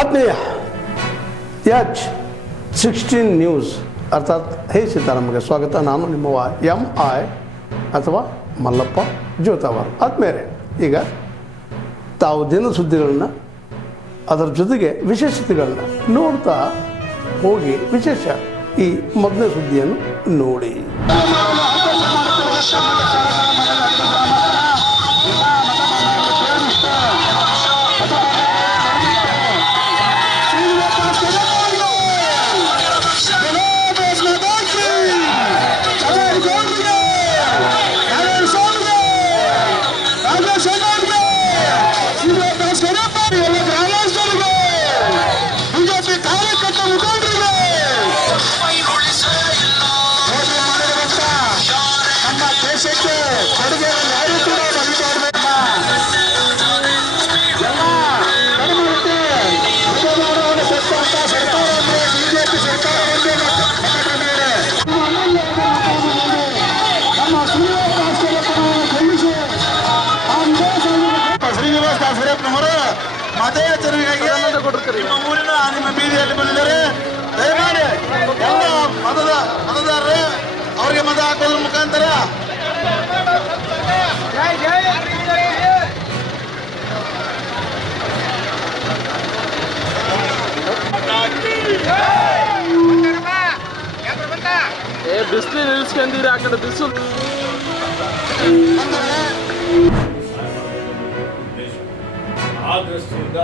ಆತ್ಮೀಯ H16 news ಅರ್ಥಾತ್ ಹೇ ಸೀತಾರಾಮಗೆ ಸ್ವಾಗತ. ನಾನು ನಿಮ್ಮವ MI ಅಥವಾ ಮಲ್ಲಪ್ಪ ಜೋತಾವರ್. ಆದ್ಮೇಲೆ ಈಗ ತಾವು ದಿನ ಸುದ್ದಿಗಳನ್ನ ಅದರ ಜೊತೆಗೆ ವಿಶೇಷತೆಗಳನ್ನ ನೋಡ್ತಾ ಹೋಗಿ ವಿಶೇಷ ಈ ಮೊದಲನೇ ಸುದ್ದಿಯನ್ನು ನೋಡಿ. ನಿಮ್ಮ ಊರಿನ ನಿಮ್ಮ ಬೀದಿಯಲ್ಲಿ ಬಂದಿದ್ದಾರೆ. ದಯಮಾಡಿ ಎಲ್ಲ ಮತದಾರರು ಅವರಿಗೆ ಮತ ಹಾಕೋದ್ರ ಮುಖಾಂತರ ಬಿಸಿಲು ನಿಲ್ಸ್ಕೊಂಡಿರಿ. ಆ ಕಡೆ ಬಿಸಿಲು ಆ ದೃಷ್ಟಿಯಿಂದ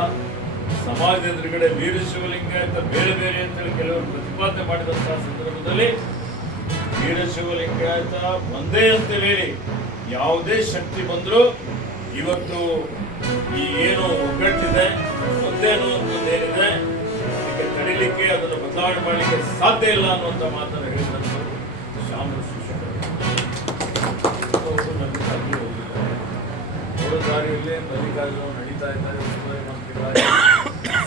ಸಮಾಜದ ಎದುರುಗಡೆ ವೀರಶೈವಲಿಂಗಾಯತ ಬೇರೆ ಬೇರೆ ಅಂತೇಳಿ ಕೆಲವರು ಪ್ರತಿಪಾದನೆ ಮಾಡಿದಂತಹ ಸಂದರ್ಭದಲ್ಲಿ ವೀರಶೈವಲಿಂಗಾಯತ ಒಂದೇ ಅಂತೇಳಿ ಹೇಳಿ ಯಾವುದೇ ಶಕ್ತಿ ಬಂದರೂ ಇವತ್ತು ಈ ಏನು ಒಗ್ಗಟ್ಟಿದೆ ಒಂದೇ ಅನ್ನುವಂಥದ್ದೇನಿದೆ ಇದಕ್ಕೆ ತಡಿಲಿಕ್ಕೆ ಅದನ್ನು ಬದಲಾವಣೆ ಮಾಡಲಿಕ್ಕೆ ಸಾಧ್ಯ ಇಲ್ಲ ಅನ್ನುವಂಥ ಮಾತನ್ನು ಹೇಳಿದಂಥವರು ಶಾಮರು ಶಿಕ್ಷಕರು. ಅವರು ನನ್ನ ಅಲ್ಲಿ ಹೋಗಿದ್ದಾರೆ. ಅವರ ದಾರಿಯಲ್ಲಿ ಮಲ್ಲಿಕಾರ್ಜುನ ನಡೀತಾ ಇದ್ದಾರೆ, ಉಸ್ತುವಾರಿ ಮಂತ್ರಿಗಳಾಗಿ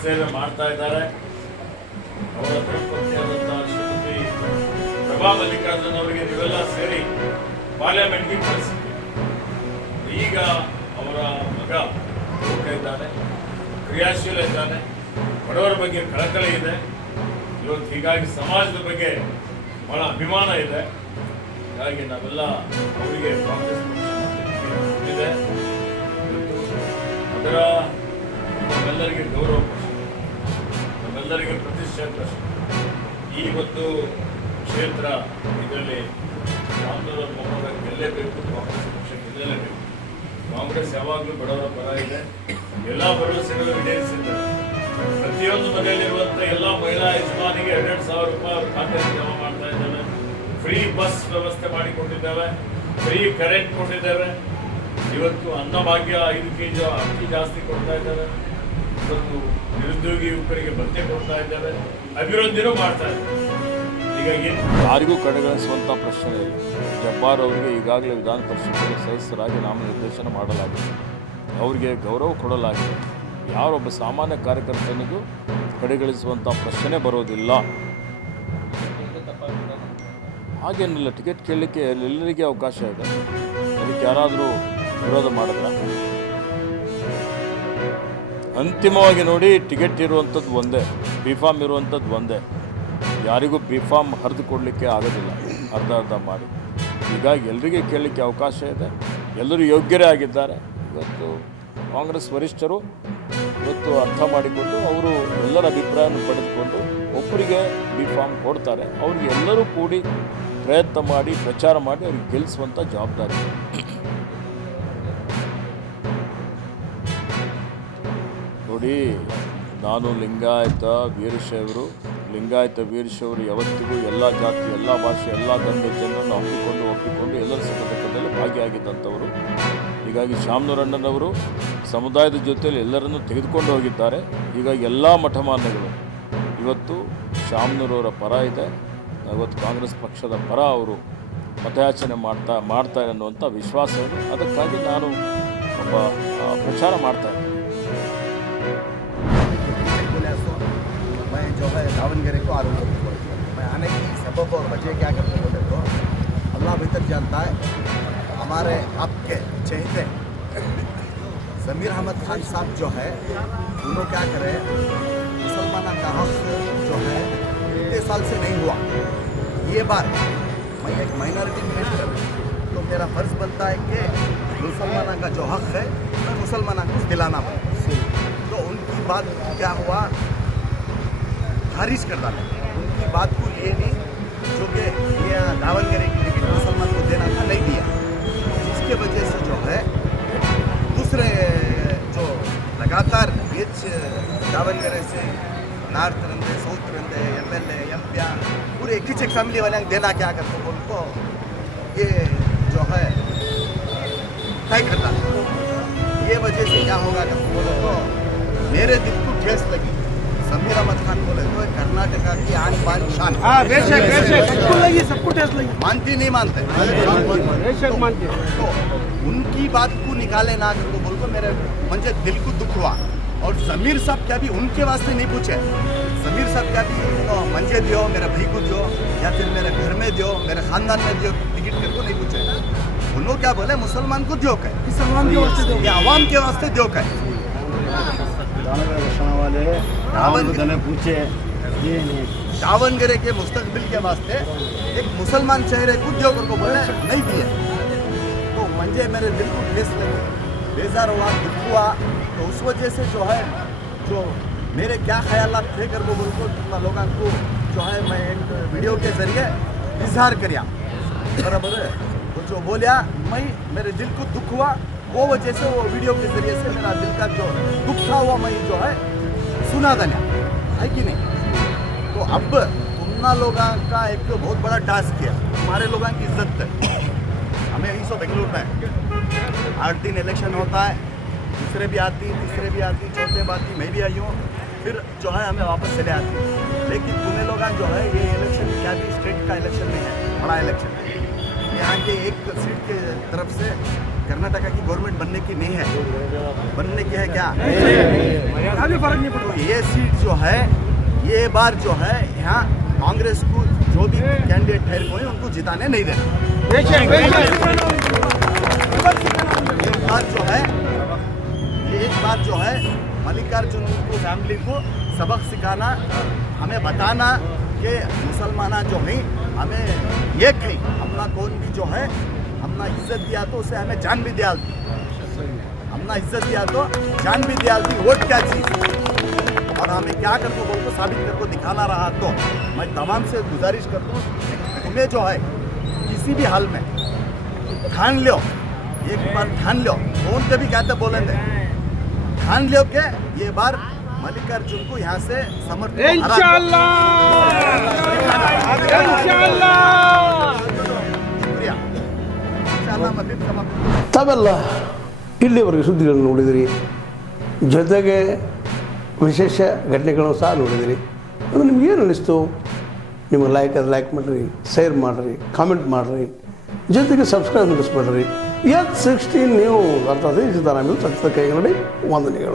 ಸೇವೆ ಮಾಡ್ತಾ ಇದ್ದಾರೆ. ಅವರ ಧರ್ಮಪತ್ನಿಯಾದಂತಹ ಶ್ರೀಮತಿ ಪ್ರಭಾ ಮಲ್ಲಿಕಾರ್ಜುನ್ ಅವರಿಗೆ ನೀವೆಲ್ಲ ಸೇರಿ ಪಾರ್ಲಿಮೆಂಟ್ಗೆ ಕಳಿಸಿದ್ದೀವಿ. ಈಗ ಅವರ ಮಗ ಯುವಕ ಇದ್ದಾನೆ, ಕ್ರಿಯಾಶೀಲ ಇದ್ದಾನೆ, ಬಡವರ ಬಗ್ಗೆ ಕಳಕಳಿ ಇದೆ. ಇವತ್ತು ಹೀಗಾಗಿ ಸಮಾಜದ ಬಗ್ಗೆ ಬಹಳ ಅಭಿಮಾನ ಇದೆ. ಹೀಗಾಗಿ ನಾವೆಲ್ಲ ಅವರಿಗೆ ಕಾಂಗ್ರೆಸ್ ಪಕ್ಷ ಇದೆ. ಅದರ ನಮ್ಮೆಲ್ಲರಿಗೆ ಗೌರವ ಪ್ರಶ್ನೆ, ನಮ್ಮೆಲ್ಲರಿಗೆ ಪ್ರತಿಷ್ಠೆ ಪ್ರಶ್ನೆ. ಈ ಒಂದು ಕ್ಷೇತ್ರ ಇದರಲ್ಲಿ ಶಾಮನೂರು ಮೊಮ್ಮಗ ಗೆಲ್ಲೇಬೇಕು, ಕಾಂಗ್ರೆಸ್ ಪಕ್ಷ ಗೆಲ್ಲಲೇಬೇಕು. ಕಾಂಗ್ರೆಸ್ ಯಾವಾಗಲೂ ಬಡವರ ಪರ ಇದೆ, ಎಲ್ಲ ಭರವಸೆಗಳು ಈಡೇರಿಸಿದ್ದಾರೆ. ಪ್ರತಿಯೊಂದು ಮನೆಯಲ್ಲಿರುವಂಥ ಎಲ್ಲ ಮಹಿಳಾ ಯಜಮಾನಿಗೆ 2,000 ರೂಪಾಯಿ ಅವ್ರ ಖಾತೆಯಲ್ಲಿ ಜಮಾ ಮಾಡ್ತಾ ಇದ್ದೇವೆ. ಫ್ರೀ ಬಸ್ ವ್ಯವಸ್ಥೆ ಮಾಡಿಕೊಟ್ಟಿದ್ದೇವೆ, ಫ್ರೀ ಕರೆಂಟ್ ಕೊಟ್ಟಿದ್ದೇವೆ. ಇವತ್ತು ಅನ್ನಭಾಗ್ಯ 5 kg ಅಕ್ಕಿ ಜಾಸ್ತಿ ಕೊಡ್ತಾ ಇದ್ದೇವೆ. ಇವತ್ತು ನಿರುದ್ಯೋಗಿ ಯುವಕರಿಗೆ ಭತ್ಯೆ ಕೊಡ್ತಾ ಇದ್ದೇವೆ, ಅಭಿವೃದ್ಧಿನೂ ಮಾಡ್ತಾ ಇದ್ದೇವೆ. ಹೀಗಾಗಿ ಯಾರಿಗೂ ಕಡೆಗಣಿಸುವಂಥ ಪ್ರಶ್ನೆ ಇಲ್ಲ. ಜಬ್ಬಾರ್ ಅವರಿಗೆ ಈಗಾಗಲೇ ವಿಧಾನ ಪರಿಷತ್ತಿನ ಸದಸ್ಯರಾಗಿ ನಾಮನಿರ್ದೇಶನ ಮಾಡಲಾಗಿದೆ, ಅವರಿಗೆ ಗೌರವ ಕೊಡಲಾಗಿದೆ. ಯಾರೊಬ್ಬ ಸಾಮಾನ್ಯ ಕಾರ್ಯಕರ್ತನಿಗೂ ಕಡೆಗಣಿಸುವಂಥ ಪ್ರಶ್ನೆ ಬರೋದಿಲ್ಲ. ಹಾಗೇನಿಲ್ಲ, ಟಿಕೆಟ್ ಕೇಳಲಿಕ್ಕೆ ಎಲ್ಲರಿಗೆ ಅವಕಾಶ ಇದೆ. ಅದಕ್ಕೆ ಯಾರಾದರೂ ವಿರೋಧ ಮಾಡಿದ್ರ? ಅಂತಿಮವಾಗಿ ನೋಡಿ, ಟಿಕೆಟ್ ಇರುವಂಥದ್ದು ಒಂದೇ, ಬಿಫಾಮ್ ಇರುವಂಥದ್ದು ಒಂದೇ. ಯಾರಿಗೂ ಬಿಫಾಮ್ ಹರಿದು ಕೊಡಲಿಕ್ಕೆ ಆಗೋದಿಲ್ಲ, ಅರ್ಧ ಮಾಡಿ. ಹೀಗಾಗಿ ಎಲ್ಲರಿಗೆ ಕೇಳಲಿಕ್ಕೆ ಅವಕಾಶ ಇದೆ, ಎಲ್ಲರೂ ಯೋಗ್ಯರೇ ಆಗಿದ್ದಾರೆ. ಇವತ್ತು ಕಾಂಗ್ರೆಸ್ ವರಿಷ್ಠರು ಇವತ್ತು ಅರ್ಥ ಮಾಡಿಕೊಂಡು ಅವರು ಎಲ್ಲರ ಅಭಿಪ್ರಾಯವನ್ನು ಪಡೆದುಕೊಂಡು ಒಬ್ಬರಿಗೆ ಬಿಫಾಮ್ ಕೊಡ್ತಾರೆ. ಅವ್ರಿಗೆ ಎಲ್ಲರೂ ಕೂಡಿ ಪ್ರಯತ್ನ ಮಾಡಿ ಪ್ರಚಾರ ಮಾಡಿ ಅವ್ರಿಗೆ ಗೆಲ್ಲಿಸುವಂಥ ಜವಾಬ್ದಾರಿ. ನೋಡಿ, ನಾನು ಲಿಂಗಾಯತ ವೀರಶೈವರು ಯಾವತ್ತಿಗೂ ಎಲ್ಲ ಜಾತಿ, ಎಲ್ಲ ಭಾಷೆ, ಎಲ್ಲ ಧರ್ಮದ ಜನರನ್ನು ಒಪ್ಪಿಕೊಂಡು ಎಲ್ಲರ ಸುಖದಲ್ಲಿ ಭಾಗಿಯಾಗಿದ್ದಂಥವರು. ಹೀಗಾಗಿ ಶಾಮನೂರಣ್ಣನವರು ಸಮುದಾಯದ ಜೊತೆಯಲ್ಲಿ ಎಲ್ಲರನ್ನೂ ತೆಗೆದುಕೊಂಡು ಹೋಗಿದ್ದಾರೆ. ಹೀಗಾಗಿ ಎಲ್ಲ ಮಠಮಾನ್ಯಗಳು ಇವತ್ತು ಶಾಮನೂರವರ ಪರ ಇದೆ. ಇವತ್ತು ಕಾಂಗ್ರೆಸ್ ಪಕ್ಷದ ಪರ ಅವರು ಮತಯಾಚನೆ ಮಾಡ್ತಾರೆ ಅನ್ನುವಂಥ ವಿಶ್ವಾಸ ಇದೆ. ಅದಕ್ಕಾಗಿ ನಾನು ಒಬ್ಬ ಪ್ರಚಾರ ಮಾಡ್ತಾ ಇದ್ದೀನಿ. जो है दावनगेरे को आरोप मैं आने की सबब और वजह क्या करते बोले तो अल्लाह बेहतर जानता है. हमारे आपके चहेते ज़मीर अहमद खान साहब जो है उन्होंने क्या करे, साल से नहीं हुआ। ये बार मैं एक माइनॉरिटी मिनिस्टर हूँ, तो मेरा फर्ज बनता है कि मुसलमानों का जो हक है मैं मुसलमानों को दिलाना पड़े। तो उनकी बात क्या हुआ, खारिज कर डाला। उनकी बात को लिए नहीं, जो कि ये दावनगरे की टिकट मुसलमान को देना था, नहीं दिया, जिसके वजह से जो है दूसरे जो लगातार बीच दावनगरे से नार्थ रंदे साउथ रंदे MLA MP पूरे एक ही फैमिली वाले देना क्या करते बोल तो ये जो है तय करता है। ये वजह से क्या होगा करते बोले तो मेरे दिल को ठेस लगी। समीर अहमद खान बोले तो कर्नाटका की आन बान शान, मानती नहीं मानते तो उनकी बात को निकाले ना करके बोल तो मेरे मुझे दिल को दुख हुआ। और जमीर साहब क्या भी उनके वास्ते नहीं पूछे, जमीर साहब क्या भी मंजे दियो, मेरे भाई को दियो या फिर मेरे घर में दियो, मेरे खानदान में दियो, टिकट करके नहीं पूछे। उन्होंने क्या बोले, मुसलमान को दियो कहे, आवाम के वास्ते दियो कहे। दावनगरे के मुस्तकबिल के वास्ते एक मुसलमान चेहरे को दियो करके बोले, नहीं दिए। तो मंजे मेरे दिल को ठेस लगी, बेजार हुआ, दुख हुआ। तो उस वजह से जो है जो मेरे क्या ख्यालात थे कर वो बोल को लोगों को जो है मैं एक वीडियो के जरिए इजहार करिया, बराबर है। तो जो बोलिया मैं मेरे दिल को दुख हुआ, वो वजह से वो वीडियो के जरिए से मेरा दिल का जो दुख था वो मैं जो है सुना देना है कि नहीं। तो अब तुमना लोगों का एक तो बहुत बड़ा टास्क किया, हमारे लोगों की इज्जत है। हमें यही सो बेंगलुरु में 8 दिन इलेक्शन होता है, दूसरे भी आती, तीसरे भी आती, चौथे भी आती, मैं भी आई हूँ, फिर जो है हमें वापस चले आती। लेकिन तुम्हें लोग जो है ये इलेक्शन क्या भी स्टेट का इलेक्शन नहीं है, बड़ा इलेक्शन है। यहाँ के एक सीट के तरफ से कर्नाटका की गवर्नमेंट बनने की नहीं है, बनने की है क्या, फर्क नहीं पड़ता। ये सीट जो है ये बार जो है यहाँ कांग्रेस को जो भी कैंडिडेट ठहर हुए उनको जिताने नहीं देना। एक बात जो है मल्लिकार्जुन को फैमिली को सबक सिखाना, हमें बताना कि मुसलमान जो है हमें एक ही अपना कौन भी जो है अपना इज्जत दिया तो उसे हमें जान भी दिया दी, अपना इज्जत दिया तो जान भी दिया दी। वोट क्या चीज़ और हमें क्या करके बोल को साबित करके दिखाना रहा। तो मैं तमाम से गुजारिश करता हूँ, तुम्हें जो है किसी भी हाल में ठान लो, एक बार ठान लो, फोन पे भी कहते बोले थे, ठान लो के ये बार मल्लिकार्जुन को यहाँ से समर्थन इंशाल्लाह शुक्रिया। इंशाल्लाह मैं फिर समाप्त। ತಾವೆಲ್ಲ ಇಲ್ಲಿವರೆಗೆ ಸುದ್ದಿಗಳನ್ನು ನೋಡಿದಿರಿ, ಜೊತೆಗೆ ವಿಶೇಷ ಘಟನೆಗಳನ್ನು ಸಹ ನೋಡಿದಿರಿ. ಅದು ನಿಮ್ಗೇನು ಅನ್ನಿಸ್ತು? ನಿಮಗೆ ಲೈಕ್ ಮಾಡಿರಿ, ಶೇರ್ ಮಾಡಿರಿ, ಕಾಮೆಂಟ್ ಮಾಡಿರಿ, ಜೊತೆಗೆ ಸಬ್ಸ್ಕ್ರೈಬ್ ಮಾಡಿಸ್ಬೇಡ್ರಿ. H16 ನ್ಯೂಸ್ ಅರ್ಥಾತ್ ಸಿದ್ದರಾಮಯ್ಯ ಸತ್ಯದ ಕೈಗನ್ನಡಿ ವಂದನೆಗಳು.